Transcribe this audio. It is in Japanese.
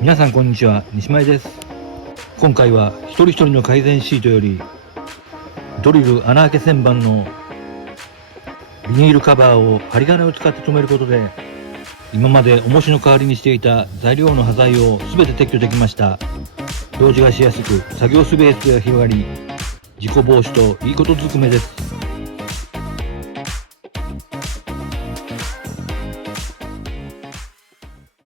皆さんこんにちは、西前です。今回は一人一人の改善シートよりドリル穴開け旋盤のビニールカバーを針金を使って留めることで、今まで重しの代わりにしていた材料の端材を全て撤去できました。掃除がしやすく作業スペースが広がり、事故防止といいことずくめです。